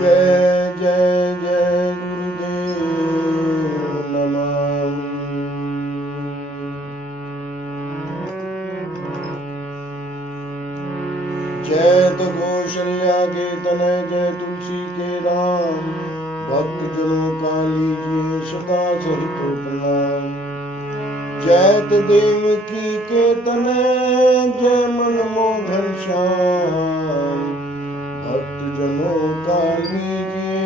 जय जय जय गुरुदेव नमामि। जय तो कौशल्या के तनय जय तुलसी के राम, भक्त जनों का लीजिए सदा सहित प्रणाम। जयत देवकी के तनय जय मनमोहन श्याम, भक्त जनों का लीजिए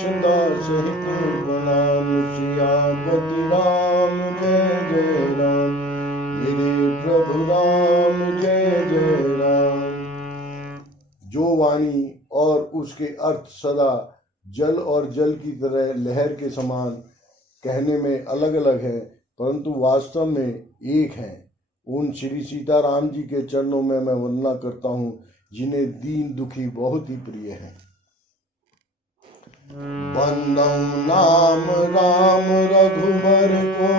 सदा सहित प्रणाम। सियापति राम जय जय राम, मेरे प्रभु राम जय जय राम। जो वाणी और उसके अर्थ सदा जल और जल की तरह लहर के समान कहने में अलग अलग है, परंतु वास्तव में एक हैं। उन श्री सीताराम जी के चरणों में मैं वंदना करता हूँ, जिन्हें दीन दुखी बहुत ही प्रिय हैं। बंदौ नाम राम रघुबर को,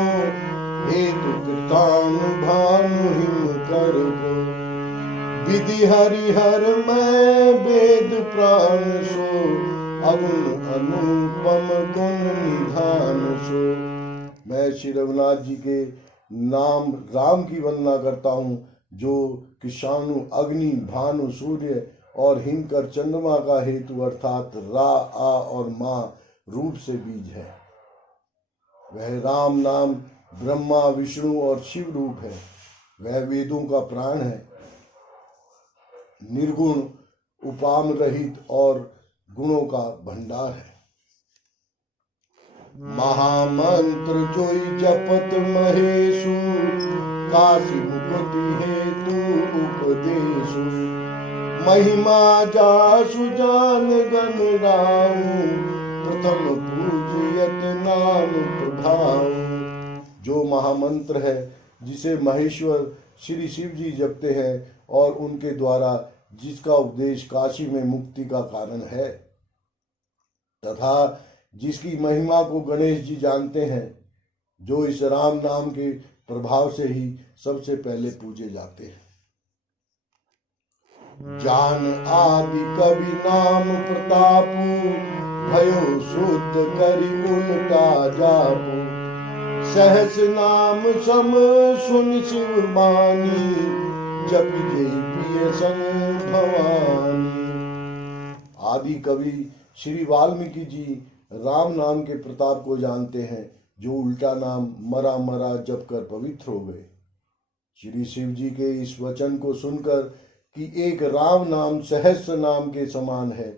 हेतु कृतानुभानु हिम कर को। विधि हरिहर मैं वेद प्राण सो, अगुण अनुपम गुण निधान सो। मैं श्री रघुनाथ जी के नाम राम की वंदना करता हूँ, जो किशानु अग्नि भानु सूर्य और हिमकर चंद्रमा का हेतु अर्थात रा आ और माँ रूप से बीज है। वह राम नाम ब्रह्मा विष्णु और शिव रूप है। वह वेदों का प्राण है, निर्गुण उपाम रहित और गुणों का भंडार है। महामंत्र जोई जपत महेशु, काशी मुकुति हेतु उपदेशु। महिमा जासु जान गण राहु, प्रथम पूजियत नाम प्रभाऊ। जो महामंत्र है, जिसे महेश्वर श्री शिव जी जपते हैं और उनके द्वारा जिसका उपदेश काशी में मुक्ति का कारण है, तथा जिसकी महिमा को गणेश जी जानते हैं, जो इस राम नाम के प्रभाव से ही सबसे पहले पूजे जाते हैं। जान आदि कवि नाम प्रतापु, भयो शुद्ध करि उल्टा जापु। सहस नाम सम सुन शिव बानी, जप जय पिय संग भवानी। आदि कवि श्री वाल्मीकि जी राम नाम के प्रताप को जानते हैं, जो उल्टा नाम मरा मरा जप कर पवित्र हो गए। श्री शिव जी के इस वचन को सुनकर कि एक राम नाम सहस्र नाम के समान है,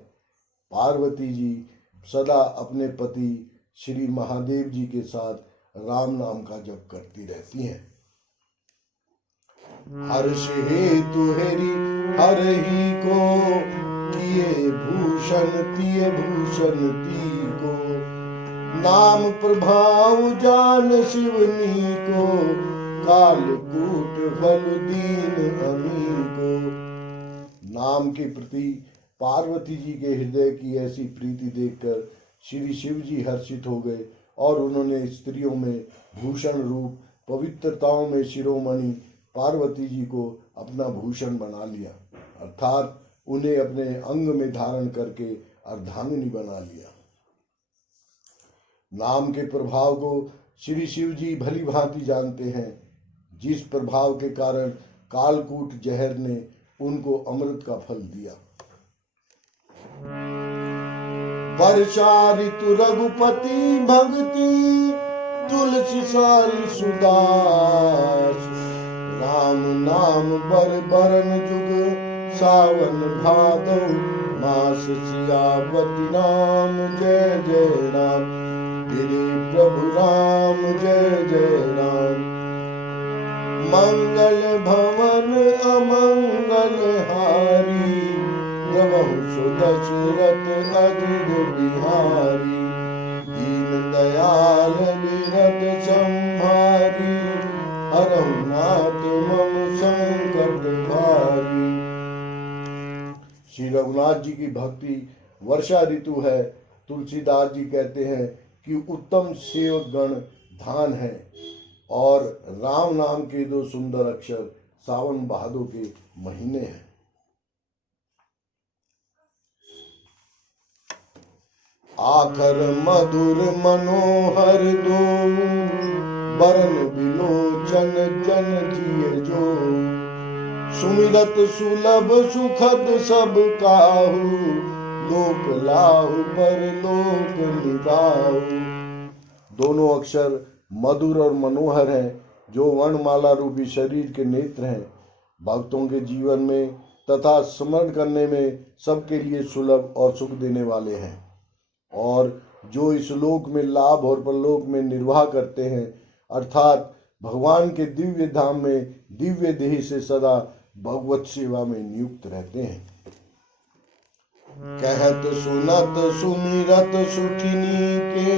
पार्वती जी सदा अपने पति श्री महादेव जी के साथ राम नाम का जप करती रहती हैं। हर्ष हेतु हेरी हर ही को, किए भूषण तिय भूषण ती को। नाम प्रभाव जान शिवनी को, कालकूट फल दीन अमी को। नाम के प्रति पार्वती जी के हृदय की ऐसी प्रीति देखकर श्री शिव जी हर्षित हो गए और उन्होंने स्त्रियों में भूषण रूप पवित्रताओं में शिरोमणि पार्वती जी को अपना भूषण बना लिया, अर्थात उन्हें अपने अंग में धारण करके अर्धांगिनी बना लिया। नाम के प्रभाव को श्री शिव जी भली भांति जानते हैं, जिस प्रभाव के कारण कालकूट जहर ने उनको अमृत का फल दिया। वर्षा ऋतु रघुपति भक्ति, तुलसी सारी सुदास। राम नाम बर बरन जुग, सावन भादौ मास। सियापति राम जय जय राम, मेरे प्रभु राम जय जय राम। मंगल भवन अमंगल हारी, प्रभु सुदशरथ अजिर बिहारी। दीन दयाल निरत संहारी, हरहु नाथ मम संकट भारी। श्री रघुनाथ जी की भक्ति वर्षा ऋतु है। तुलसीदास जी कहते हैं कि उत्तम सेवक गण धान है, और राम नाम के दो सुंदर अक्षर सावन भादों के महीने हैं। आखर मधुर मनोहर दो, बरन बिलोचन जन जिय जो। सुमिरत सुलभ सुखद सब काहू, लोक लाहु पर लोक निभाऊ। दोनों अक्षर मधुर और मनोहर हैं, जो वर्णमाला रूपी शरीर के नेत्र हैं। भक्तों के जीवन में तथा स्मरण करने में सबके लिए सुलभ और सुख देने वाले हैं, और जो इस लोक में लाभ और परलोक में निर्वाह करते हैं, अर्थात भगवान के दिव्य धाम में दिव्य देह से सदा भगवत सेवा में नियुक्त रहते हैं। कहत सुनत सुमिरत सुखिनी के,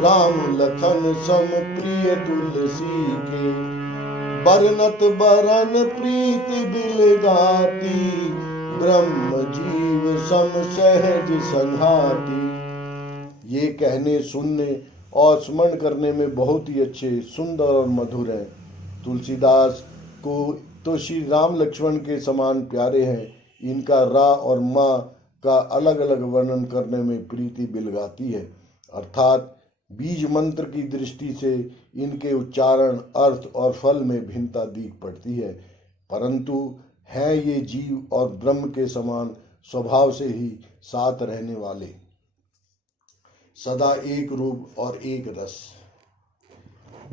राम लखन सम प्रिय तुलसी के। बरनत बरन प्रीति बिल गाती, ब्रह्म जीव सम सहज संघाती। ये कहने सुनने और स्मरण करने में बहुत ही अच्छे, सुंदर और मधुर हैं। तुलसीदास को तो श्री राम लक्ष्मण के समान प्यारे हैं। इनका रा और माँ का अलग अलग वर्णन करने में प्रीति बिलगाती है, अर्थात बीज मंत्र की दृष्टि से इनके उच्चारण, अर्थ और फल में भिन्नता दिख पड़ती है, परंतु हैं ये जीव और ब्रह्म के समान स्वभाव से ही साथ रहने वाले, सदा एक रूप और एक रस।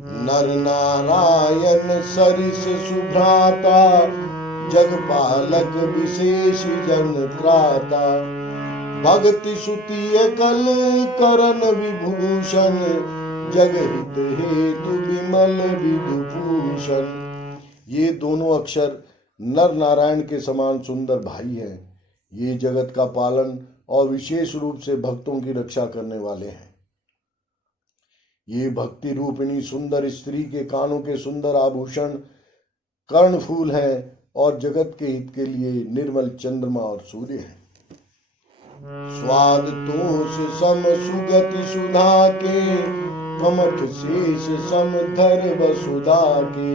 नर नारायण सरिस सुभ्राता, जगपालक विशेष जन त्राता। भक्ति सुतिय कल करन विभूषण, जगहित हेतु विमल विदुभूषण। ये दोनों अक्षर नर नारायण के समान सुंदर भाई हैं। ये जगत का पालन और विशेष रूप से भक्तों की रक्षा करने वाले हैं। ये भक्ति रूपिणी सुंदर स्त्री के कानों के सुंदर आभूषण कर्णफूल हैं, और जगत के हित के लिए निर्मल चंद्रमा और सूर्य हैं। स्वाद तोष सम सुगति सुधा के, कमठ शेष सम धर वसुधा के।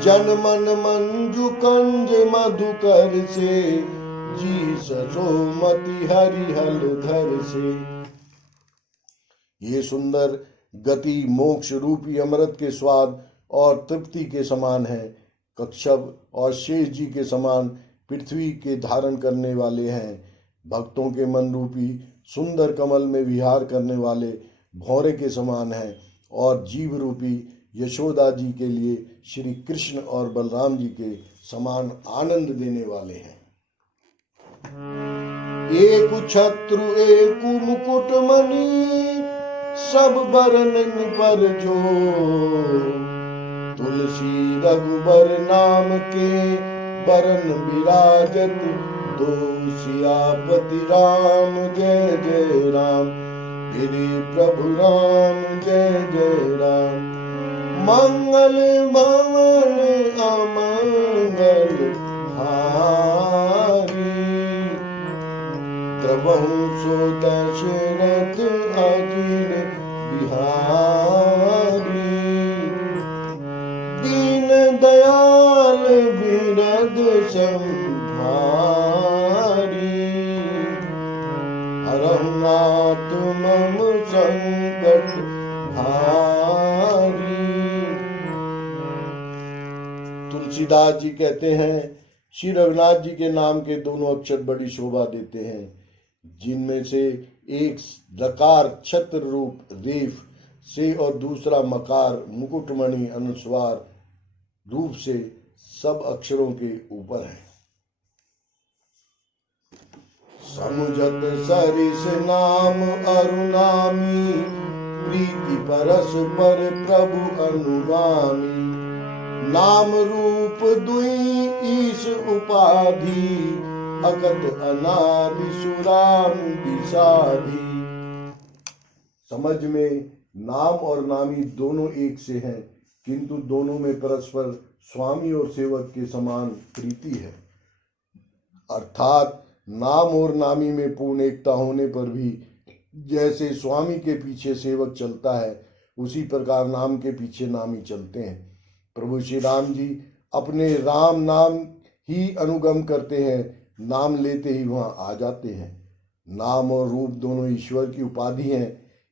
जन मन मंजु कंज मधुकर से, जी ससोमति हरिहल धर से। ये सुंदर गति मोक्ष रूपी अमृत के स्वाद और तृप्ति के समान है। कच्छप और शेष जी के समान पृथ्वी के धारण करने वाले हैं। भक्तों के मन रूपी सुंदर कमल में विहार करने वाले भौरे के समान हैं, और जीव रूपी यशोदा जी के लिए श्री कृष्ण और बलराम जी के समान आनंद देने वाले हैं। एक छत्रु एक मुकुट मणि, सब बरन निपर जो। तुलसी रघुबर नाम के, बरन विराजत दो। सियापति राम जय जय राम, गिरि प्रभु राम जय जय राम। मंगल भवन अमंगल हारी, त्रवहु सो दशरथ अजिर बिहारी। दीन दयाल बिरद संभारी, हरहु नाथ मम संकट भारी। तुलसीदास जी कहते हैं, श्री रघुनाथ जी के नाम के दोनों अक्षर बड़ी शोभा देते हैं, जिनमें से एक रकार छत्र रूप रेफ से और दूसरा मकार मुकुटमणि अनुस्वार रूप से सब अक्षरों के ऊपर है। समुझत सरिस नाम अरुणामी, प्रीति परस पर प्रभु अनुगामी। नाम रूप दुई ईश उपाधि, अकत अनादि सुराम विसाधि। समझ में नाम और नामी दोनों एक से हैं, किंतु दोनों में परस्पर स्वामी और सेवक के समान प्रीति है, अर्थात नाम और नामी में पूर्ण एकता होने पर भी जैसे स्वामी के पीछे सेवक चलता है, उसी प्रकार नाम के पीछे नामी चलते हैं। प्रभु श्री राम जी अपने राम नाम ही अनुगम करते हैं, नाम लेते ही वहां आ जाते हैं। नाम और रूप दोनों ईश्वर की उपाधि हैं।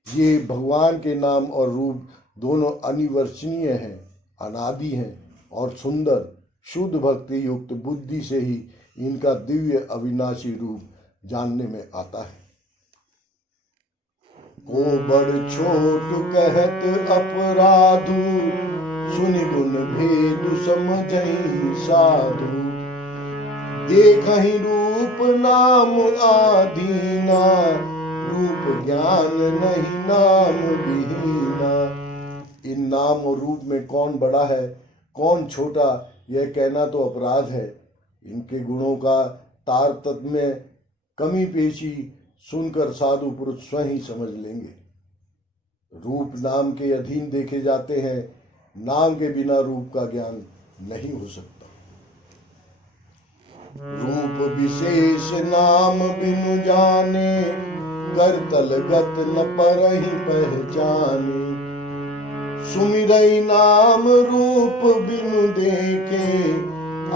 ये भगवान के नाम और रूप दोनों अनिवर्चनीय हैं, अनादि हैं और सुंदर। शुद्ध भक्ति युक्त बुद्धि से ही इनका दिव्य अविनाशी रूप जानने में आता है। को बड़ छोट कहत अपराधु, सुनि गुण भेद समझहि साधु। देखहि रूप नाम आदीना, रूप ज्ञान नहीं नाम विहीना। इन नाम और रूप में कौन बड़ा है कौन छोटा, यह कहना तो अपराध है। इनके गुणों का तारतम्य में कमी पेशी सुनकर साधु पुरुष स्वयं ही समझ लेंगे। रूप नाम के अधीन देखे जाते हैं, नाम के बिना रूप का ज्ञान नहीं हो सकता। रूप विशेष नाम बिनु जाने, करतल गत न परहि पहचाने। सुमिरई नाम रूप बिनु देखे,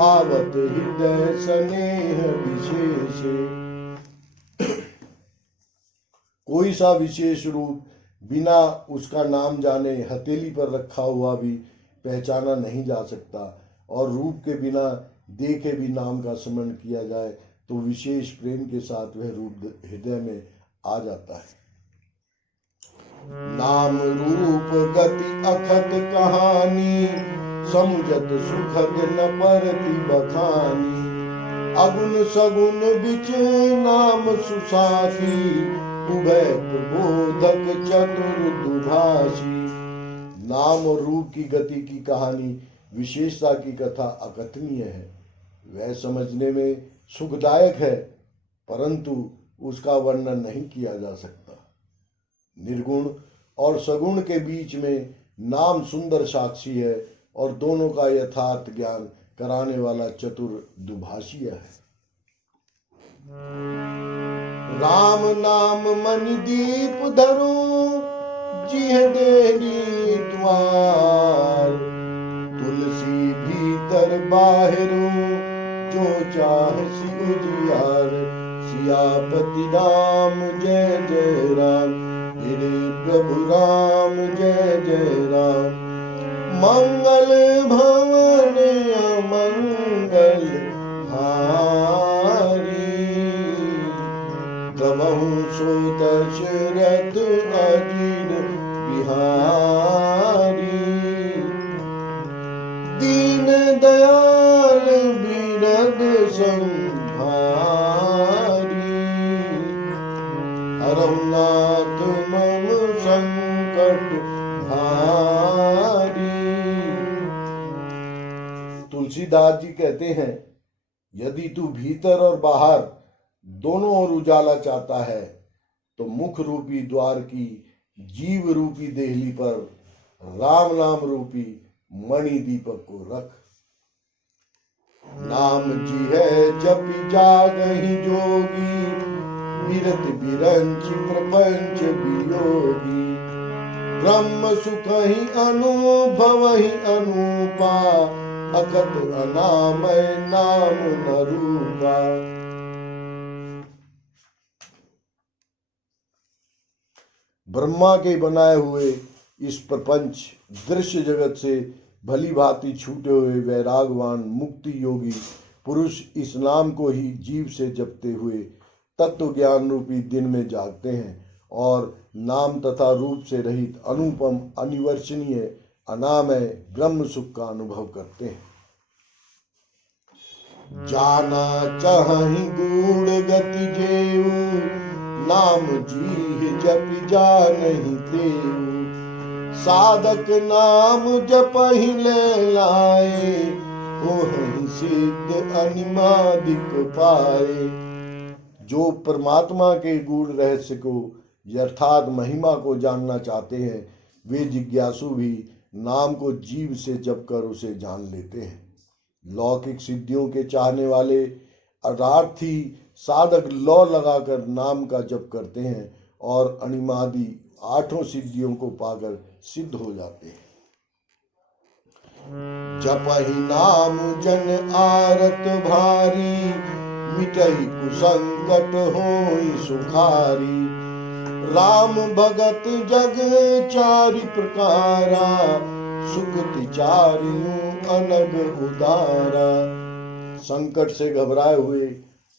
आवत हृदय स्नेह विशेषे। कोई सा विशेष रूप बिना उसका नाम जाने हथेली पर रखा हुआ भी पहचाना नहीं जा सकता, और रूप के बिना देखे भी नाम का स्मरण किया जाए तो विशेष प्रेम के साथ वह रूप हृदय में आ जाता है। नाम रूप गति अखत कहानी, समुझत सुखद न परति बखानी। अगुन सगुन बिच नाम सुसाखी, उभय प्रबोधक चतुर दुभाषी। नाम और रूप की गति की कहानी, विशेषता की कथा अकथनीय है। वह समझने में सुखदायक है, परंतु उसका वर्णन नहीं किया जा सकता। निर्गुण और सगुण के बीच में नाम सुंदर साक्षी है, और दोनों का यथार्थ ज्ञान कराने वाला चतुर दुभाषीय है। राम नाम मणि दीप धरो, जिह देरी द्वार। तुलसी भीतर बाहरो, जो चाहसी उजियार। सियापति राम जय जय राम, मेरे प्रभु राम जय जय राम। मंगल भवन अमंगल हारी, गवहु सो दशरथ अजिर बिहारी। दीन दयाल बिरद संभारी, हरहुनाथ मम संकट भारी। तुलसीदास जी कहते हैं, यदि तू भीतर और बाहर दोनों ओर उजाला चाहता है तो मुख रूपी द्वार की जीव रूपी देहली पर राम नाम रूपी मणि दीपक को रख। नाम जी है जपि जागहि जोगी, बिरत बिरंच प्रपंच वियोगी। ब्रह्म सुख ही अनुभव ही अनुपा, अकत अनामय नाम न रूपा। ब्रह्मा के बनाए हुए इस प्रपंच दृश्य जगत से भली भांति छूटे हुए वैरागवान मुक्ति योगी पुरुष इस नाम को ही जीव से जपते हुए तत्व ज्ञान रूपी दिन में जागते हैं, और नाम तथा रूप से रहित अनुपम अनिवर्चनीय अनामय ब्रह्म सुख का अनुभव करते हैं। जाना चाहि गूढ़ गति जेऊ, नाम जी जपि जानहि तेऊ। साधक नाम जपहि ले लाए, होहि सिद्ध अनिमादिक पाए। जो परमात्मा के गूढ़ रहस्य को यथार्थ महिमा को जानना चाहते हैं, वे जिज्ञासु भी नाम को जीव से जप कर उसे जान लेते हैं। लौकिक सिद्धियों के चाहने वाले अर्थार्थी साधक लौ लगाकर नाम का जप करते हैं और अणिमादि आठों सिद्धियों को पाकर सिद्ध हो जाते हैं। जपहि नाम जन आरत भारी, मिटहि कुसंकट होई सुखारी। राम भगत जग चारि प्रकारा, सुकृति चारियों अनग उदारा। संकट से घबराए हुए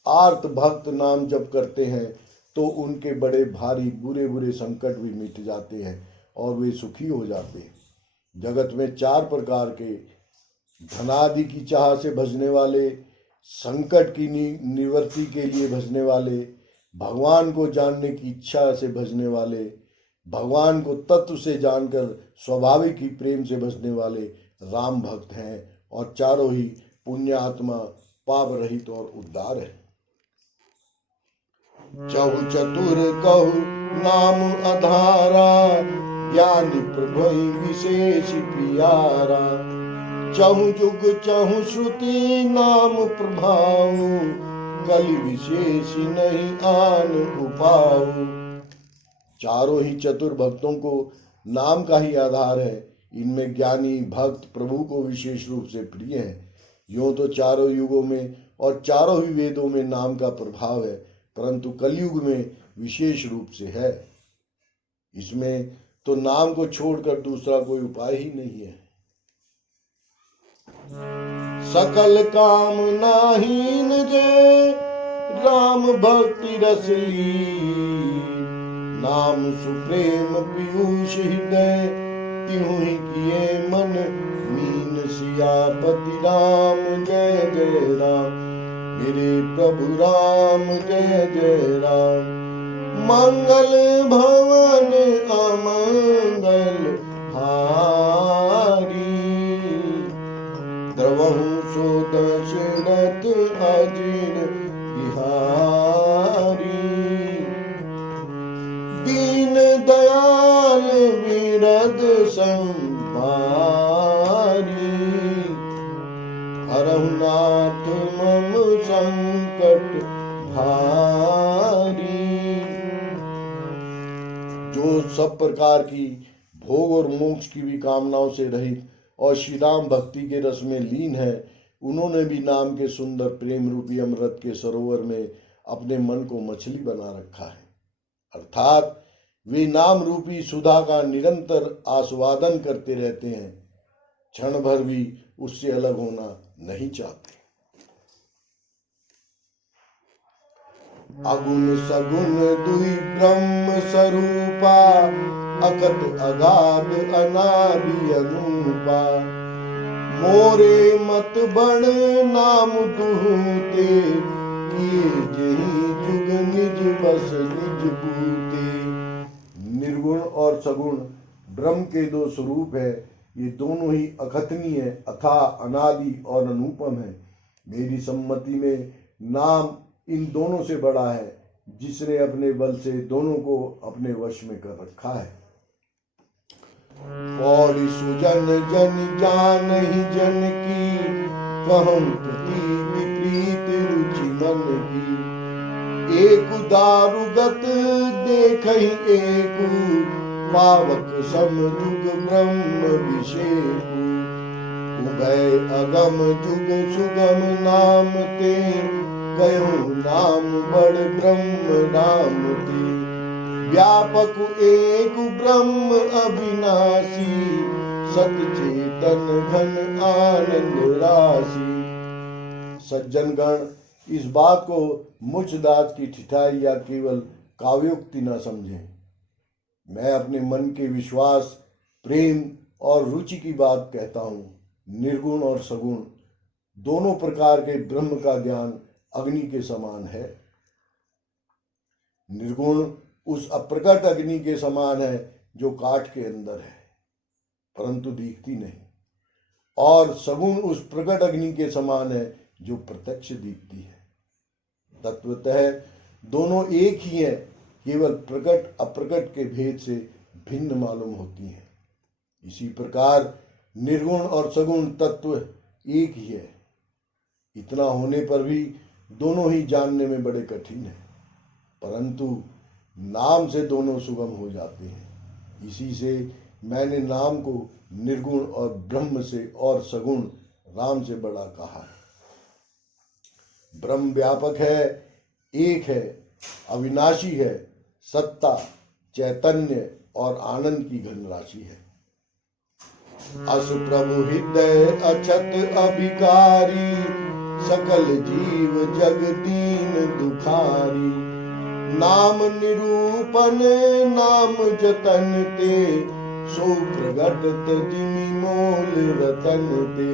आर्त भक्त नाम जप करते हैं तो उनके बड़े भारी बुरे बुरे संकट भी मिट जाते हैं और वे सुखी हो जाते हैं। जगत में 4 प्रकार के धनादि की चाह से भजने वाले, संकट की निवृत्ति के लिए भजने वाले, भगवान को जानने की इच्छा से भजने वाले, भगवान को तत्व से जानकर स्वाभाविक ही प्रेम से भजने वाले राम भक्त हैं। और चारों ही पुण्यात्मा, पाप रहित और उद्धार है। चहु चतुर कहु नाम अधारा, ज्ञानी प्रभु विशेष पियारा। चहु जुग चहु श्रुति नाम प्रभाव, कलि विशेष नहीं आन उपाऊ। चारों ही चतुर भक्तों को नाम का ही आधार है। इनमें ज्ञानी भक्त प्रभु को विशेष रूप से प्रिय है। यूं तो चारों युगों में और चारों ही वेदों में नाम का प्रभाव है, परंतु कलयुग में विशेष रूप से है। इसमें तो नाम को छोड़कर दूसरा कोई उपाय ही नहीं है। सकल काम नाहीन जे राम भक्ति रस ली, नाम सुप्रेम पीयूष हृदय त्यों ही किए मन मीन। सियापति राम जय जय राम, मेरे प्रभु राम जय जय राम। मंगल भवन अमंगल हारी, द्रवहु सो दशरथ अजिर बिहारी। दीन दयाल विरद संभारी, हरहु नाथ मम संकट भारी। जो सब प्रकार की भोग और मोक्ष की भी कामनाओं से रहित और श्री राम भक्ति के रस में लीन है, उन्होंने भी नाम के सुंदर प्रेम रूपी अमृत के सरोवर में अपने मन को मछली बना रखा है। अर्थात वे नाम रूपी सुधा का निरंतर आस्वादन करते रहते हैं, क्षण भर भी उससे अलग होना नहीं चाहते। अगुण सगुण दुई ब्रह्म स्वरूपा, अकट अगाध अनादि अनूपा। मोरे मत बड़ नाम दुहते, किए जही जुग निज बस निज बूते। निर्गुण और सगुण ब्रह्म के 2 स्वरूप है। ये दोनों ही अकथनीय, अथाह, अनादि और अनुपम है। मेरी सम्मति में नाम इन दोनों से बड़ा है, जिसने अपने बल से दोनों को अपने वश में कर रखा है। पौड़ी सुजन जन जान ही जन की, कहूं प्रतीति प्रीत रुचि मन की। एक दारुगत देखहि एकु, पावक समजुग ब्रह्म विशेषु। उभय अगम जुग सुगम नाम ते, कहूं नाम बड़ ब्रह्म नाम ते। व्यापक एक ब्रह्म अविनाशी, सतचेतन घन आनंद राशि। सज्जनगण इस बात को मुझदात की ठिठाई या केवल काव्योक्ति न समझें। मैं अपने मन के विश्वास, प्रेम और रुचि की बात कहता हूँ। निर्गुण और सगुण दोनों प्रकार के ब्रह्म का ज्ञान अग्नि के समान है। निर्गुण उस अप्रकट अग्नि के समान है जो काठ के अंदर है परंतु दिखती नहीं, और सगुण उस प्रकट अग्नि के समान है जो प्रत्यक्ष दिखती है। तत्वतः दोनों एक ही हैं, केवल प्रकट अप्रकट के भेद से भिन्न मालूम होती हैं। इसी प्रकार निर्गुण और सगुण तत्व एक ही है। इतना होने पर भी दोनों ही जानने में बड़े कठिन हैं, परंतु नाम से दोनों सुगम हो जाते हैं। इसी से मैंने नाम को निर्गुण और ब्रह्म से और सगुण राम से बड़ा कहा है। ब्रह्म व्यापक है, एक है, अविनाशी है, सत्ता, चैतन्य और आनंद की घन राशि है। अस प्रभु हृदय अछत अभिकारी, सकल जीव जग दीन दुखारी। नाम निरूपण नाम जतन ते, सो प्रगटत जिमि मोल रतन ते।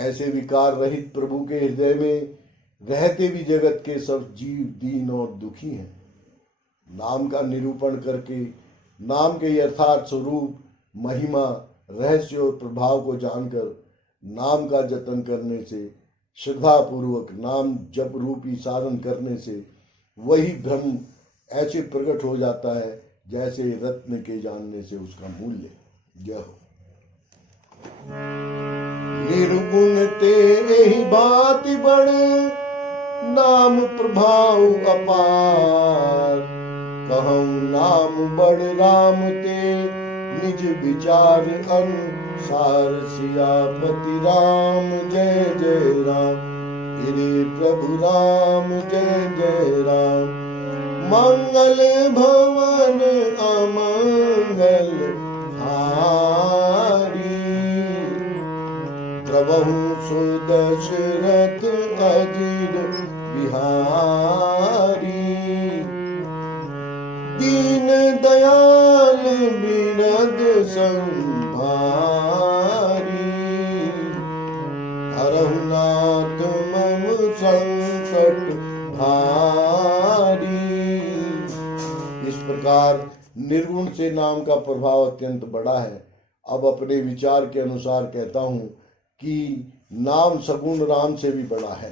ऐसे विकार रहित प्रभु के हृदय में रहते भी जगत के सब जीव दीन और दुखी हैं। नाम का निरूपण करके नाम के यथार्थ स्वरूप, महिमा, रहस्य और प्रभाव को जानकर नाम का जतन करने से, श्रद्धा पूर्वक नाम जप रूपी साधन करने से वही ब्रह्म ऐसे प्रकट हो जाता है जैसे रत्न के जानने से उसका मूल्य। जय हो। निर्गुण ते एहि भांति बड़, नाम प्रभाव अपार। कहूँ नाम बड़ राम ते, निज विचार अनुसार। सियापति राम जय जय राम, गिरि प्रभु राम जय जय राम। मंगल भवन अमंगल हारी, प्रभु सुदशरथ अजिर बिहारी। दीन दयाल बिरद संभारी, हरहु नाथ मम संकट भारी। इस प्रकार निर्गुण से नाम का प्रभाव अत्यंत बड़ा है। अब अपने विचार के अनुसार कहता हूं कि नाम सगुण राम से भी बड़ा है।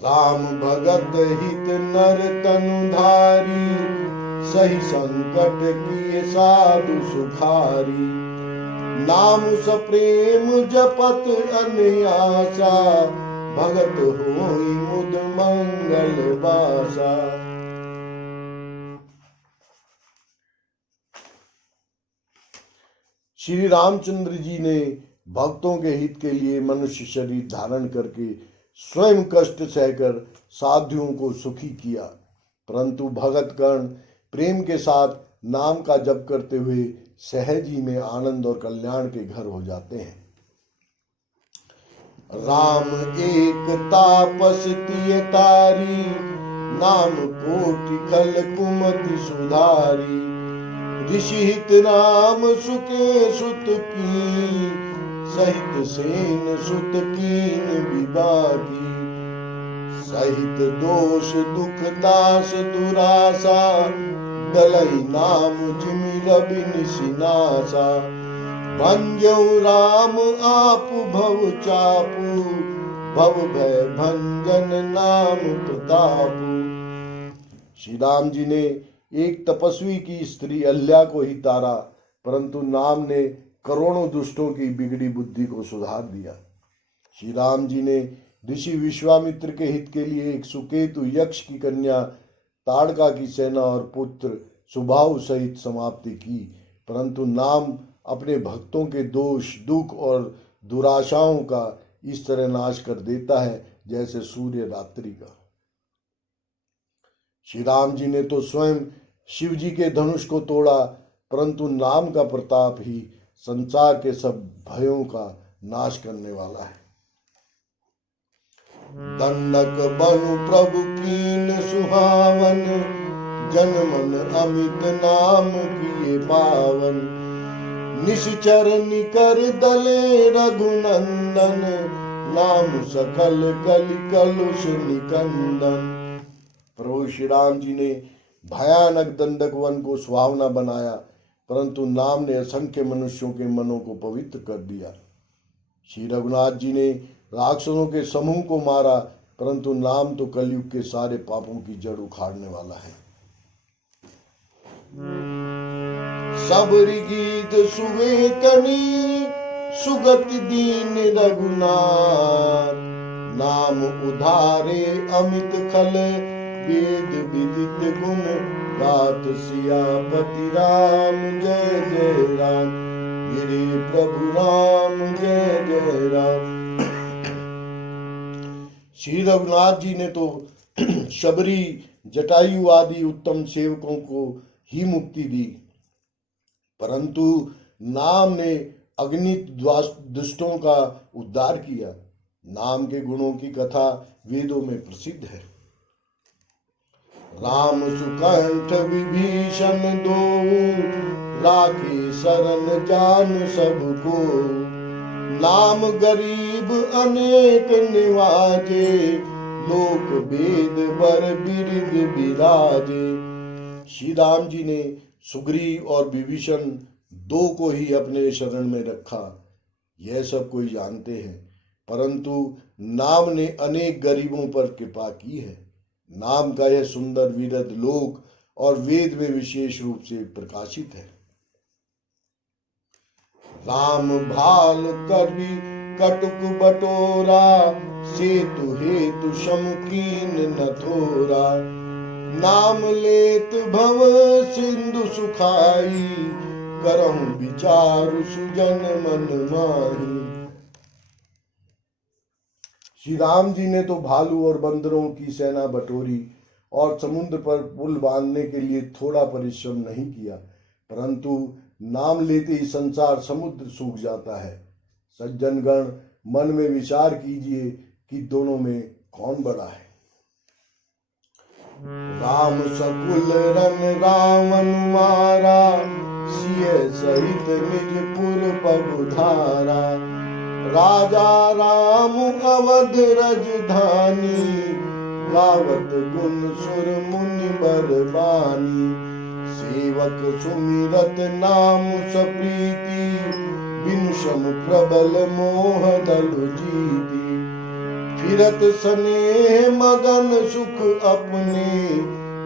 राम भगत हित नर तनुधारी, सही संकट किए साधु सुखारी। नाम सप्रेम जपत अनयासा, भगत होई मुद मंगल बासा। श्री रामचंद्र जी ने भक्तों के हित के लिए मनुष्य शरीर धारण करके स्वयं कष्ट सहकर साधुओं को सुखी किया, परंतु भगत गण प्रेम के साथ नाम का जप करते हुए सहज ही में आनंद और कल्याण के घर हो जाते हैं। राम एक तापस तिय तारी, नाम कोटि खल कुमति सुधारी। ऋषि हित नाम सुके सुत की, सहित सेन सुत कीन विभागी। सहित दोष दुख दास दुरासा, दलई नाम जिमि रवि निसिनासा। भंजऊ राम आप भव चापू, भव भय भंजन नाम प्रतापू। श्री राम जी ने एक तपस्वी की स्त्री अहल्या को ही तारा, परंतु नाम ने करोड़ों दुष्टों की बिगड़ी बुद्धि को सुधार दिया। श्री राम जी ने ऋषि विश्वामित्र के हित के लिए एक सुकेतु यक्ष की कन्या ताड़का की सेना और पुत्र सुबाहु सहित समाप्ति की, परंतु नाम अपने भक्तों के दोष दुख और दुराशाओं का इस तरह नाश कर देता है जैसे सूर्य रात्रि का। श्री राम जी ने तो स्वयं शिव जी के धनुष को तोड़ा, परंतु नाम का प्रताप ही संसार के सब भयों का नाश करने वाला है। दंडक बनु प्रभु कीन सुहावन, जन मन अमित नाम किए पावन। निश्चर निकर दले रघुनंदन, नाम सकल कलि कलुष निकंदन। प्रभु श्री राम जी ने भयानक दंडक वन को सुहावना बनाया, परंतु नाम ने असंख्य मनुष्यों के मनों को पवित्र कर दिया। श्री रघुनाथ जी ने राक्षसों के समूह को मारा, परंतु नाम तो कलयुग के सारे पापों की जड़ उखाड़ने वाला है। सबरी गीत सुवे कनी, सुगति दीन रघुनाथ। नाम उधारे अमित खल, वेद विदित गुण गात। सियापति राम जय जय राम, गिरि प्रभु राम जय जय राम। श्री रघुनाथ जी ने तो शबरी, जटायु आदि उत्तम सेवकों को ही मुक्ति दी, परंतु नाम ने अगणित दुष्टों का उद्धार किया। नाम के गुणों की कथा वेदों में प्रसिद्ध है। राम सुकंठ विभीषण दो, राखे शरण जान सबको। नाम गरीब अनेक निवाजे, लोक वेद बर बिरद बिराजे। श्री राम जी ने सुग्रीव और विभीषण दो को ही अपने शरण में रखा, यह सब कोई जानते हैं, परंतु नाम ने अनेक गरीबों पर कृपा की है। नाम का यह सुंदर विरध लोक और वेद में विशेष रूप से प्रकाशित है। राम भाल कवि कटुक बटोरा, सेतु हेतु शमकीन न थोरा। नाम लेत भव सिंधु सुखाई, करहु विचार सुजन मन माही। श्री राम जी ने तो भालू और बंदरों की सेना बटोरी और समुद्र पर पुल बांधने के लिए थोड़ा परिश्रम नहीं किया, परंतु नाम लेते ही संसार समुद्र सूख जाता है। सज्जनगण, मन में विचार कीजिए कि दोनों में कौन बड़ा है। राम सकुल रन रावण मारा, सिय सहित निज पुर पगुधारा। राजा राम अवध रजधानी, गावत गुण सुर मुनि बरबानी। सेवक सुमिरत नाम सप्रीति, बिनु सम प्रबल मोह दलु जीति। फिरत स्नेह मगन सुख अपने,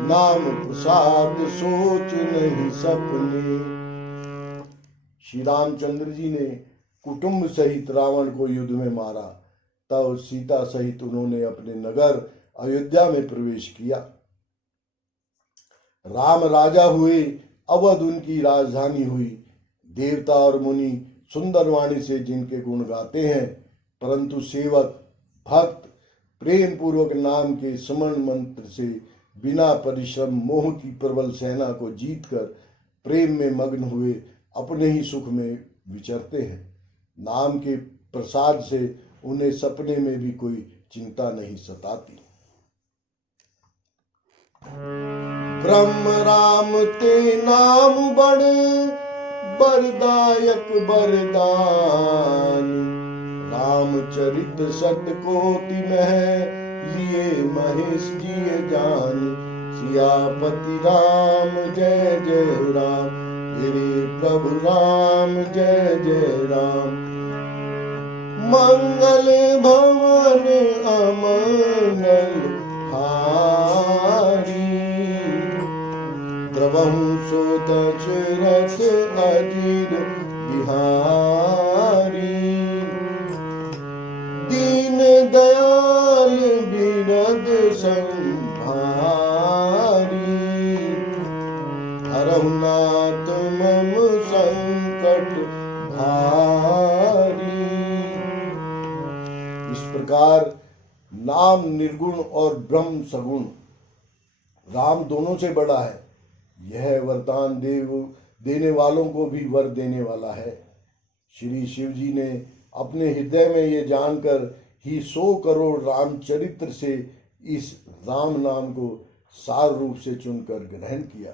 नाम प्रसाद सोच नहीं सपने। श्री रामचंद्र जी ने कुटुंब सहित रावण को युद्ध में मारा, तब सीता सहित उन्होंने अपने नगर अयोध्या में प्रवेश किया। राम राजा हुए, अवध उनकी राजधानी हुई। देवता और मुनि सुंदर वाणी से जिनके गुण गाते हैं, परंतु सेवक भक्त प्रेम पूर्वक नाम के स्मरण मंत्र से बिना परिश्रम मोह की प्रबल सेना को जीतकर प्रेम में मग्न हुए अपने ही सुख में विचरते हैं। नाम के प्रसाद से उन्हें सपने में भी कोई चिंता नहीं सताती। ब्रह्म राम ते नाम बड़ बरदायक बरदान। रामचरित सतकोटि मह लिए महेश जी जान। सियापति राम जय जय राम, मेरे प्रभु राम जय जय राम। मंगल भवन अमंगल हारी, द्रवहु सो दशरथ अजिर बिहारी। दीन दयाल बिरद संभारी, हरहु नाथ मम संकट भारी। इस प्रकार नाम निर्गुण और ब्रह्म सगुण, राम दोनों से बड़ा है। यह वरदान देने वालों को भी वर देने वाला है। श्री शिव जी ने अपने हृदय में ये जानकर ही 100 करोड़ रामचरित्र से इस राम नाम को सार रूप से चुनकर ग्रहण किया।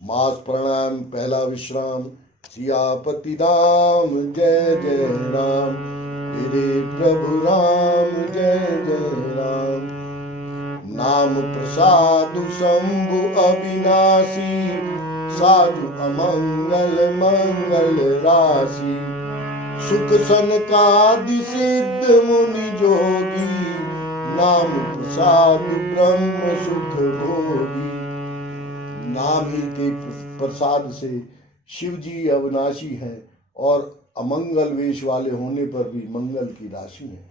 मास प्रणाम, पहला विश्राम। सियापति राम जय जय राम, मेरे प्रभु राम जय जय राम। नाम प्रसाद शंभु अविनाशी, साधु अमंगल मंगल राशि। सुख सनकादि सिद्ध मुनि जोगी, नाम प्रसाद ब्रह्म सुख भोगी। नाम ही के प्रसाद से शिव जी अविनाशी हैं और अमंगल वेश वाले होने पर भी मंगल की राशि है।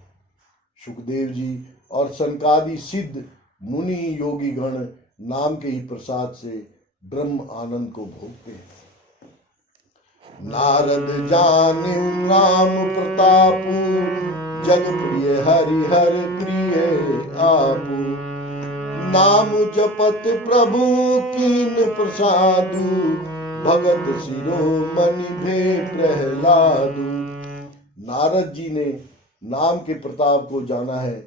सुखदेव जी और सनकादि सिद्ध मुनि योगी गण नाम के ही प्रसाद से ब्रह्म आनंद को भोगते हैं। नारद जाने नाम प्रताप, जग प्रिय हरि हर प्रिय आपू। नाम जपत प्रभु कीन प्रसादु, भगत शिरोमणि भे प्रहलादु। नारद जी ने नाम के प्रताप को जाना है।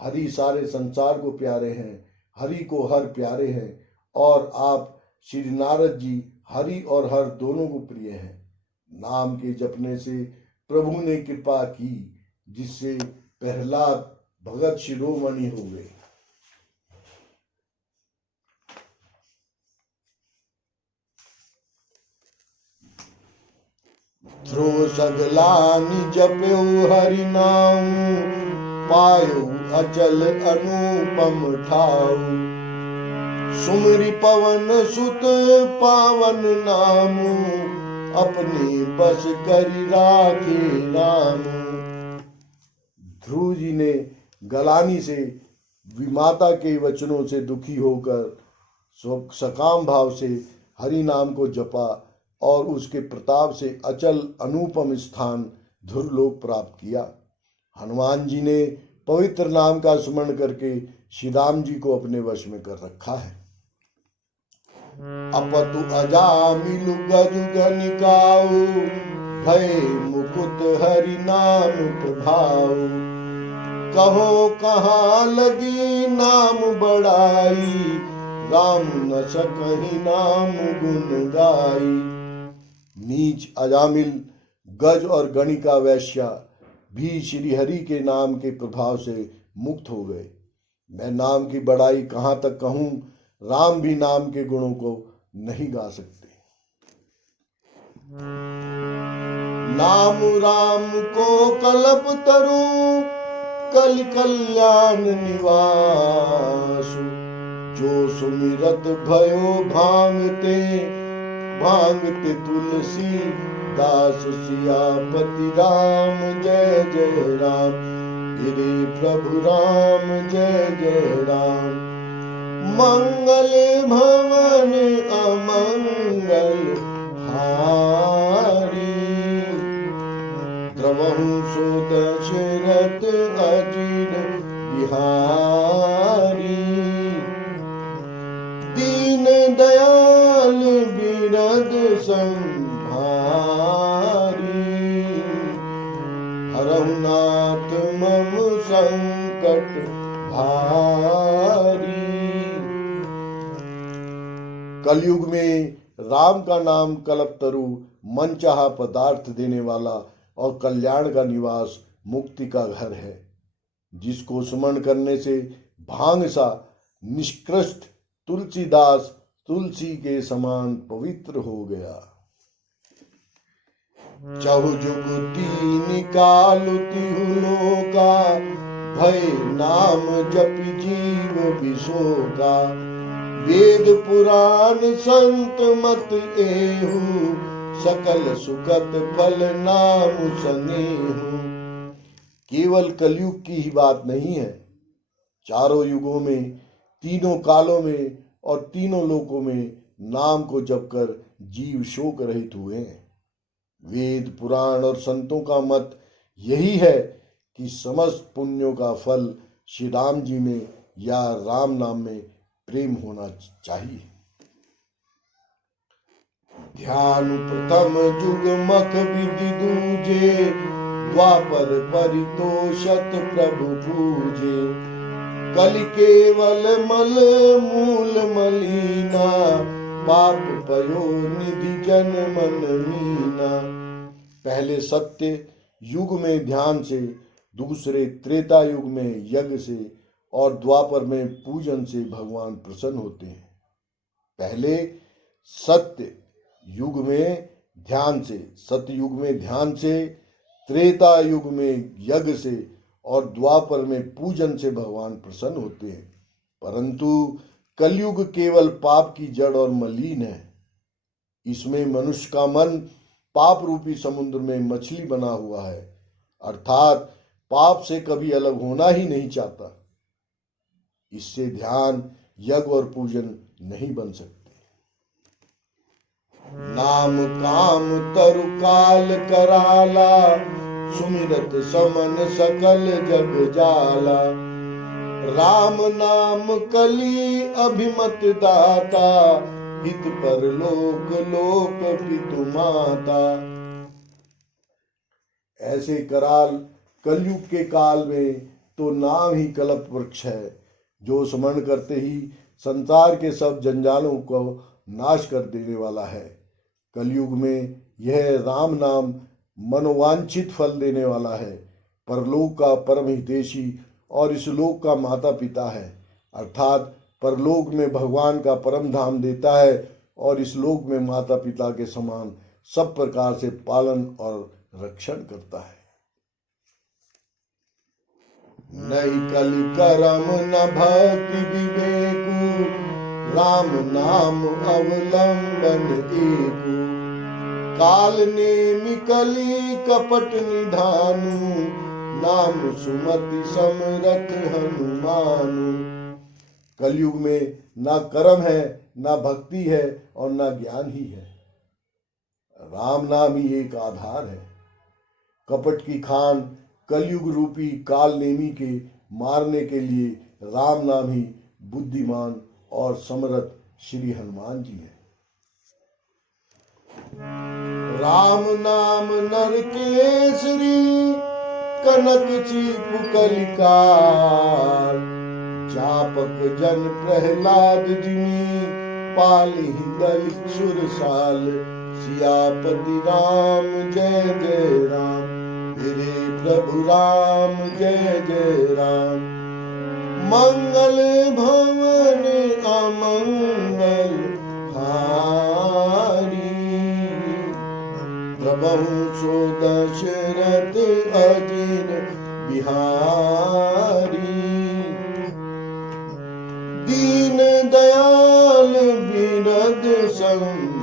हरि सारे संसार को प्यारे हैं, हरि को हर प्यारे हैं, और आप श्री नारद जी हरि और हर दोनों को प्रिय हैं। नाम के जपने से प्रभु ने कृपा की, जिससे प्रहलाद भगत शिरोमणि हो गए। ध्रुव सगलानि जप्यो हरि नाम, पायो अचल अनुपम ठाऊ। सुमिरि पवन सुत पावन नामु, अपने बस करि राखे राम। ध्रुव जी ने गलानी से विमाता के वचनों से दुखी होकर सकाम भाव से हरि नाम को जपा, और उसके प्रताप से अचल अनुपम स्थान ध्रुवलोक प्राप्त किया। हनुमान जी ने पवित्र नाम का स्मरण करके श्री राम जी को अपने वश में कर रखा है। अपतु अजामिलु गजु गनिकाऊ, भय मुकुट हरि नाम प्रभाव। कहो कहाँ लगी नाम बड़ाई, राम न सकहि नाम गुण गाई। नीच अजामिल गज और गणिका वैश्या भी श्री हरि के नाम के प्रभाव से मुक्त हो गए। मैं नाम की बड़ाई कहाँ तक कहूँ, राम भी नाम के गुणों को नहीं गा सकते। नाम राम को कल्प तरु, कल कल्याण निवासु। जो सुमिरत भयो भांगते, भांगते तुलसी दास। सियापति राम जय जय राम, गिरे प्रभु राम जय जय राम। मंगल भवन अमंगल हारी, द्रवहु सो दशरथ अजिर बिहारी। दीन दयाल बिरद संभारी, हरहु नाथ मम संकट भारी। कलयुग में राम का नाम कल्पतरु, मनचाहा पदार्थ देने वाला और कल्याण का निवास, मुक्ति का घर है, जिसको स्मरण करने से भांग सा निष्कृष्ट तुलसीदास तुलसी के समान पवित्र हो गया। चहु जुग तीन काल तिहु लोका, भय नाम जपि जीव बिसोका। वेद पुराण संत मत एहु, सकल सुखद फल नाम सनेहु। केवल कलयुग की ही बात नहीं है, चारों युगों में, तीनों कालों में और तीनों लोकों में नाम को जपकर जीव शोक रहित हुए हैं। वेद पुराण और संतों का मत यही है कि समस्त पुण्यों का फल श्री राम जी में या राम नाम में प्रेम होना चाहिए। ध्यान प्रथम जुग मख विधि दूजे, द्वापर परितोषत प्रभु पूजे। कलि केवल मल मूल मलीना, पाप पयो निधि जन मन मीना। पहले सत्य युग में ध्यान से, दूसरे त्रेता युग में यज्ञ से, और द्वापर में पूजन से भगवान प्रसन्न होते हैं। पहले सत्य युग में ध्यान से, सतयुग में ध्यान से, त्रेता युग में यज्ञ से और द्वापर में पूजन से भगवान प्रसन्न होते हैं। परंतु कलयुग केवल पाप की जड़ और मलिन है। इसमें मनुष्य का मन पाप रूपी समुद्र में मछली बना हुआ है, अर्थात पाप से कभी अलग होना ही नहीं चाहता। इससे ध्यान, यज्ञ और पूजन नहीं बन सकते। नाम काम तरु काल कराला, सुमिरत समन सकल जग जाला। राम नाम कली अभिमत दाता, हित पर लोक लोक पितु माता। ऐसे कराल कलयुग के काल में तो नाम ही कल्प वृक्ष है, जो स्मरण करते ही संसार के सब जंजालों को नाश कर देने वाला है। कलयुग में यह राम नाम मनोवांछित फल देने वाला है, परलोक का परम हितैषी और इस लोक का माता पिता है। अर्थात परलोक में भगवान का परम धाम देता है और इस लोक में माता पिता के समान सब प्रकार से पालन और रक्षण करता है। नहीं कलि करम न भक्ति विवेकु, राम नाम अवलंबन एकु। काल नेमि कलि कपट निधानु, नाम सुमति समरथ हनुमानु। कलयुग में ना कर्म है, ना भक्ति है और ना ज्ञान ही है। राम नाम ही एक आधार है। कपट की खान कलयुग रूपी काल नेमी के मारने के लिए राम नाम ही बुद्धिमान और समर्थ श्री हनुमान जी है। राम नाम नर केसरी, कनक चीप कलिकार। जापक जन प्रहलाद जिमी, पालि दलित सुरसाल। सियापति राम जय जय राम, मेरे प्रभु राम जय जय राम। मंगल भवन अमंगल हारी, प्रभु सो दशरथ अजिर बिहारी। दीन दयाल बिरद संभारी,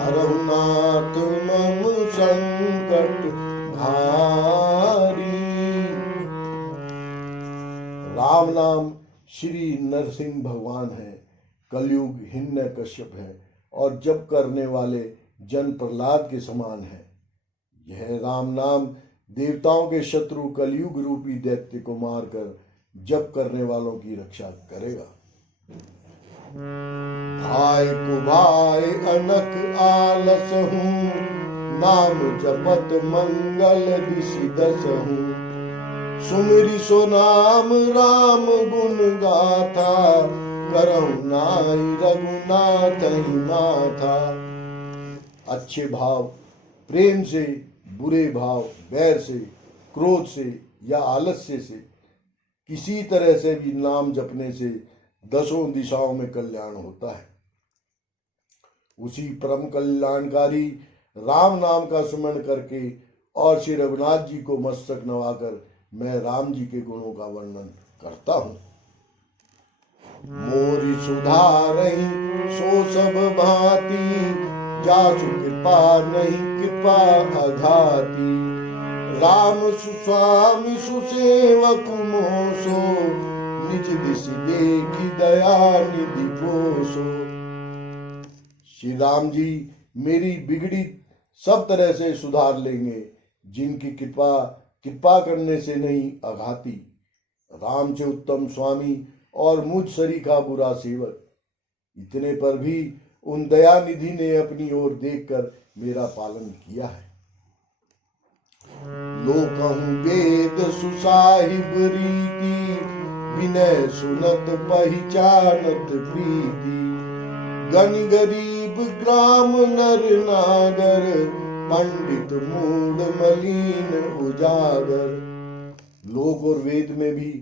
हरहु नाथ मम संकट भारी। राम नाम श्री नरसिंह भगवान है, कलयुग हिरण्य कश्यप है और जप करने वाले जन प्रहलाद के समान है। यह राम नाम देवताओं के शत्रु कलयुग रूपी दैत्य को मारकर जप करने वालों की रक्षा करेगा। भाई को भाई अनक आलस हूँ, नाम जपत मंगल दिशि दस हूँ। सुमिरि सो नाम राम गुण गाथा, करहु नाई रघुनाथ ही माथा। अच्छे भाव प्रेम से, बुरे भाव बैर से, क्रोध से या आलस्य से, किसी तरह से भी नाम जपने से दसों दिशाओं में कल्याण होता है। उसी परम कल्याणकारी राम नाम का स्मरण करके और श्री रघुनाथ जी को मस्तक नवाकर मैं राम जी के गुणों का वर्णन करता हूँ। मोरी सुधारहि सो सब भांति, जासु कृपा नहीं कृपा अघाती। राम सुस्वामी सुसेवक मोसो, निज दिशि देखी दया निधि पोसो। श्री राम जी मेरी बिगड़ी सब तरह से सुधार लेंगे, जिनकी कृपा करने से नहीं अघाती। राम से उत्तम स्वामी और मुझ सरीखा बुरा सेवक, इतने पर भी उन दयानिधि ने अपनी ओर देखकर मेरा पालन किया है। लोकहु वेद सुसाहिब रीति, विनय सुनत पहिचानत प्रीति। गनि गरीब ग्राम नर नागर, पंडित मूढ़ मलिन उजागर। लोक और वेद में भी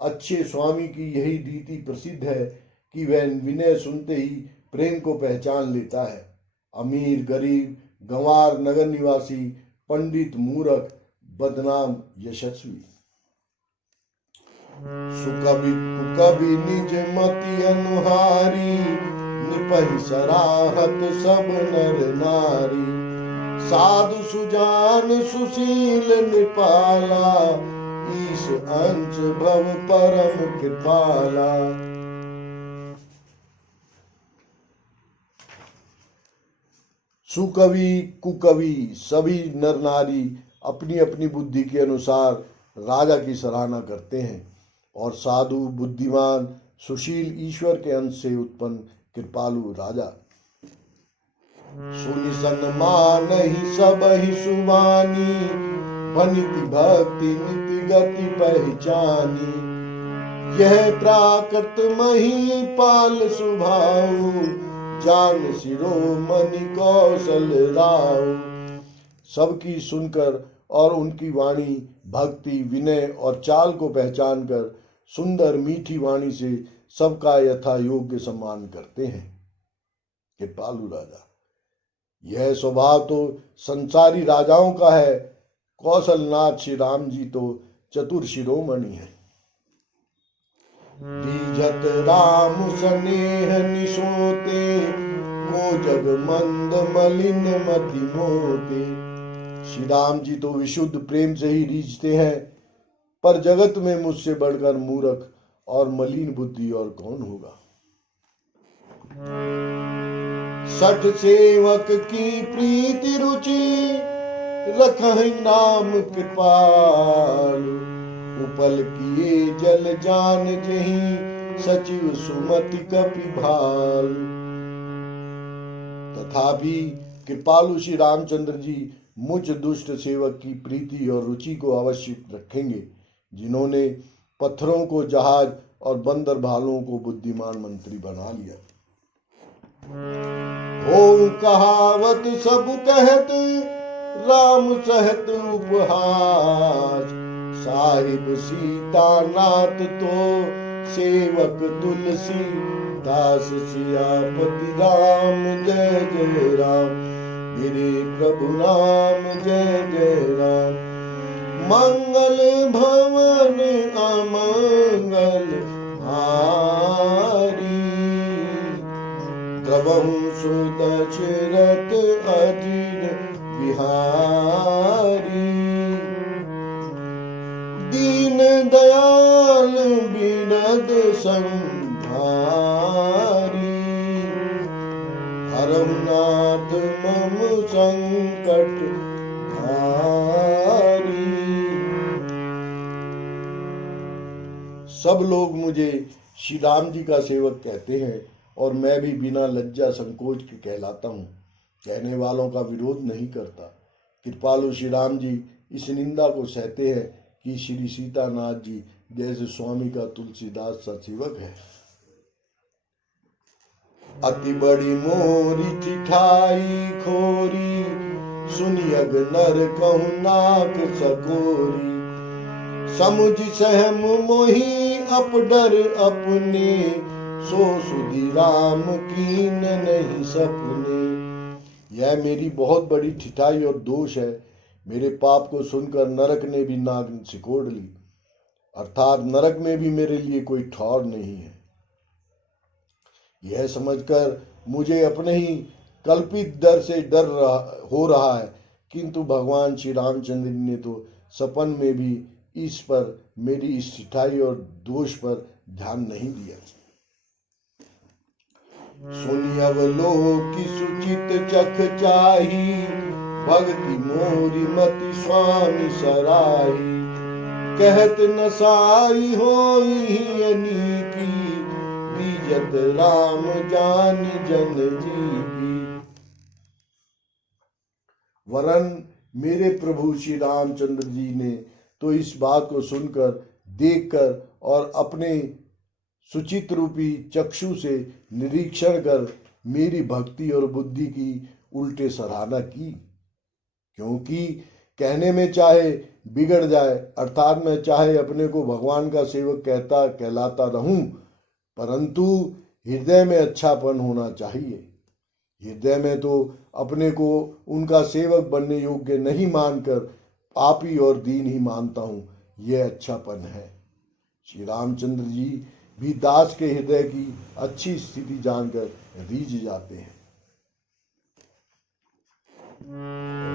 अच्छे स्वामी की यही रीति प्रसिद्ध है कि वह विनय सुनते ही प्रेम को पहचान लेता है। अमीर गरीब, गंवार नगर निवासी, पंडित मूर्ख, बदनाम यशस्वी। सुकवि कुकवि निज मति अनुहारी, निपहि सराहत सब नर नारी। साधु सुजान सुशील निपाला, ईश अंश भव परम कृपाला। सुकवि कुकवि सभी नर नारी अपनी अपनी बुद्धि के अनुसार राजा की सराहना करते हैं, और साधु बुद्धिमान सुशील ईश्वर के अंश से उत्पन्न कृपालु राजा सुनि सन्मान ही सब ही सुमानी, बनिति भक्ति नीति गति पहचानी। यह प्राकृत मही पाल सुभाऊ, जान शिरोमणि कौशल राव। सबकी सुनकर और उनकी वाणी भक्ति विनय और चाल को पहचान कर सुंदर मीठी वाणी से सबका यथा योग्य सम्मान करते हैं। कृपालु राजा, यह स्वभाव तो संसारी राजाओं का है। कौशलनाथ श्री राम जी तो चतुर शिरोमणि है। दीजत राम स्नेह निशोते, को जग मंद मलिन मति मोते। श्री राम जी तो विशुद्ध प्रेम से ही रीझते हैं, पर जगत में मुझसे बढ़कर मूर्ख और मलिन बुद्धि और कौन होगा। सठ सेवक की प्रीति रुचि, रखहि नाम कृपालु। उपल किए जल जान जहीं, सचिव सुमति कपि भालु। तथापि कृपालु श्री रामचंद्र जी मुझ दुष्ट सेवक की प्रीति और रुचि को अवश्य रखेंगे, जिन्होंने पत्थरों को जहाज और बंदर भालुओं को बुद्धिमान मंत्री बना लिया। हो कहावत सब कहत, राम सहत उपहास। साहिब सीता नाथ तो, सेवक तुलसी दास। सियापति राम जय जय राम, मेरे प्रभु राम जय जय राम। मंगल भवन अमंगल हारी, द्रवहु सुत दशरथ अधीर बिहारी। दीन दयाल बिरद संभारी, हरहु नाथ मम संकट भारी। सब लोग मुझे श्री राम जी का सेवक कहते हैं, और मैं भी बिना लज्जा संकोच के कहलाता हूँ। कहने वालों का विरोध नहीं करता। कृपालु श्री राम जी इस निंदा को सहते हैं कि श्री सीतानाथ जी जैसे स्वामी का तुलसीदास सा सेवक है। अति बड़ी मोरी ठिठाई खोरी, सुनि अग नर कहु नाक सकोरी। समुझ सहम मोहि अपडर अपने, सो सुधि राम कीन नहीं सपने। यह मेरी बहुत बड़ी ठिठाई और दोष है। मेरे पाप को सुनकर नरक ने भी नाक सिकोड़ ली, अर्थात नरक में भी मेरे लिए कोई ठौर नहीं है। यह समझकर मुझे अपने ही कल्पित डर से हो रहा है, किंतु भगवान श्री रामचंद्र ने तो सपन में भी इस पर, मेरी इस ठिठाई और दोष पर ध्यान नहीं दिया। सुनि अवलोकि सुचित चख चाही, भगति मोरी मति स्वामी सराही। कहत नसाई होई अनीकी, बीजत राम जान जन जीवी। वरन मेरे प्रभु श्री रामचंद्र जी ने तो इस बात को सुनकर, देखकर और अपने सुचित रूपी चक्षु से निरीक्षण कर मेरी भक्ति और बुद्धि की उल्टे सराहना की। क्योंकि कहने में चाहे बिगड़ जाए, अर्थात मैं चाहे अपने को भगवान का सेवक कहलाता रहूं, परंतु हृदय में अच्छापन होना चाहिए। हृदय में तो अपने को उनका सेवक बनने योग्य नहीं मानकर पापी और दीन ही मानता हूं। यह अच्छापन है। श्री रामचंद्र जी भी दास के हृदय की अच्छी स्थिति जानकर रीझ जाते हैं।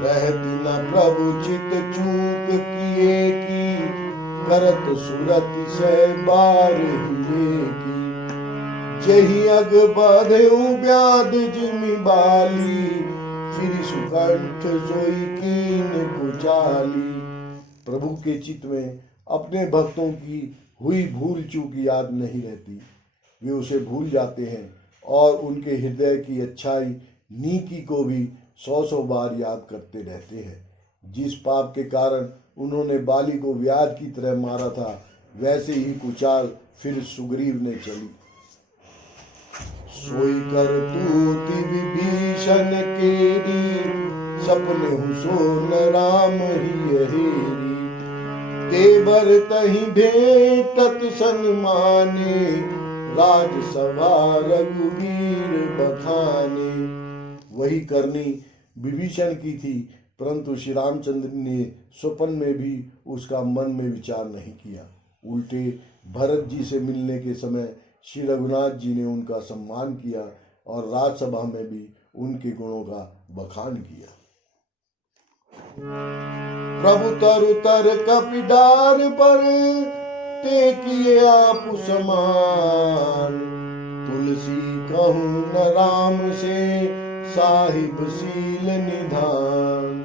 रहती न प्रभु चित चूक किए की, करत सुरति से बार हिए की। जही अग बाधेउ ब्याध जिमि बाली, फिर सुकंठ सोई कीन कुचाली। प्रभु के चित्त में अपने भक्तों की हुई भूल चूक याद नहीं रहती, वे उसे भूल जाते हैं और उनके हृदय की अच्छाई नीति को भी 100 बार याद करते रहते हैं। जिस पाप के कारण उन्होंने बाली को व्याध की तरह मारा था, वैसे ही कुचाल फिर सुग्रीव ने चली। सोई कर तूति विभीषण केरी, सपने हुसोन राम ही हेरी। देवर तहि भेटत सन्माने, राजसभा रघुवीर बखाने। वही करनी विभीषण की थी, परंतु श्री रामचंद्र ने स्वप्न में भी उसका मन में विचार नहीं किया। उल्टे भरत जी से मिलने के समय श्री रघुनाथ जी ने उनका सम्मान किया और राजसभा में भी उनके गुणों का बखान किया। प्रभु तरु तर कपिडार पर, ते किए आप समान। तुलसी कहूँ न राम से, साहिब सील निधान।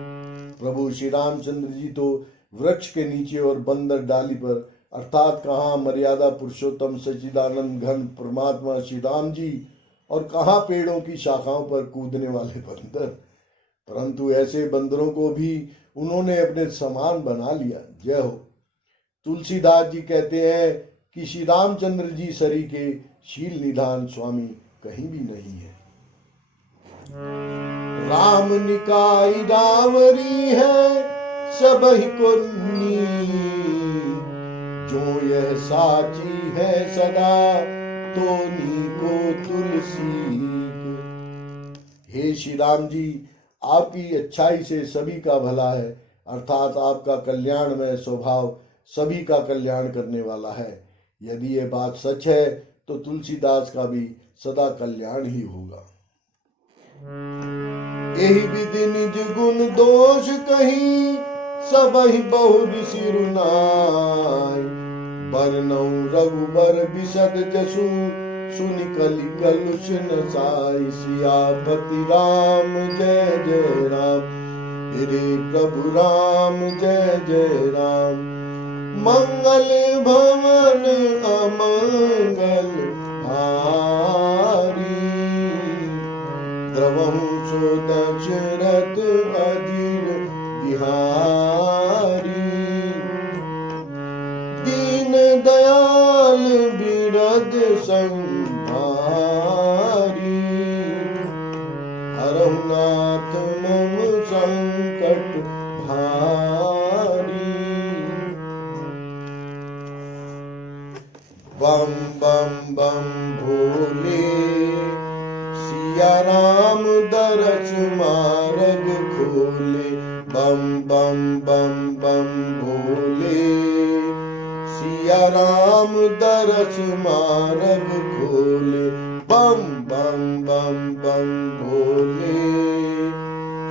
प्रभु श्री रामचंद्र जी तो वृक्ष के नीचे और बंदर डाली पर, अर्थात कहाँ मर्यादा पुरुषोत्तम सच्चिदानंद घन परमात्मा श्री राम जी और कहाँ पेड़ों की शाखाओं पर कूदने वाले बंदर, परंतु ऐसे बंदरों को भी उन्होंने अपने समान बना लिया। जय हो। तुलसीदास जी कहते हैं कि श्री रामचंद्र जी सरी के शील निधान स्वामी कहीं भी नहीं है। राम निकाय डावरी है सबहि को नी, जो यह साची है सदा तो नी को तुलसी। हे श्री राम जी, आपकी अच्छाई से सभी का भला है, अर्थात आपका कल्याणमय स्वभाव सभी का कल्याण करने वाला है। यदि यह बात सच है तो तुलसीदास का भी सदा कल्याण ही होगा। यही विधि निज गुण दोष कही, सबहि बहु सिरुनाय। बरनऊ रघुबर बिसद जसु, सुनि कलि कलुष नसाय। सियापति राम जय जय राम, मेरे प्रभु राम जय जय राम। मंगल भवन अमंगल हारी, द्रवहु सो दशरथ अधीर बिहारी। दीन दयाल बिरद संभारी, हरहु नाथ मम संकट भारी। बम बम बम भोले, सिया राम दरस मार्ग खोले। बम बम बम बम भोले, सिया राम दरस मार्ग खोले। बम बम बम बम भोले,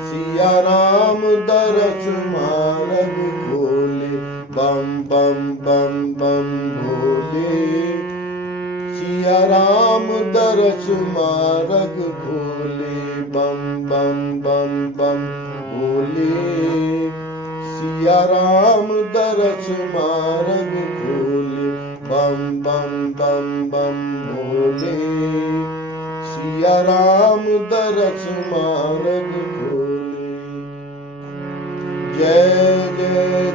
सिया राम दरस मार्ग खोले। बम बम बम बम भोले, सिया राम दरस मार्ग खोले। बम बम बम बम भोले, सिया राम दरस मार्ग खोले। बम बम बम बम भोले, सिया राम दरस मार्ग खोले। जय जय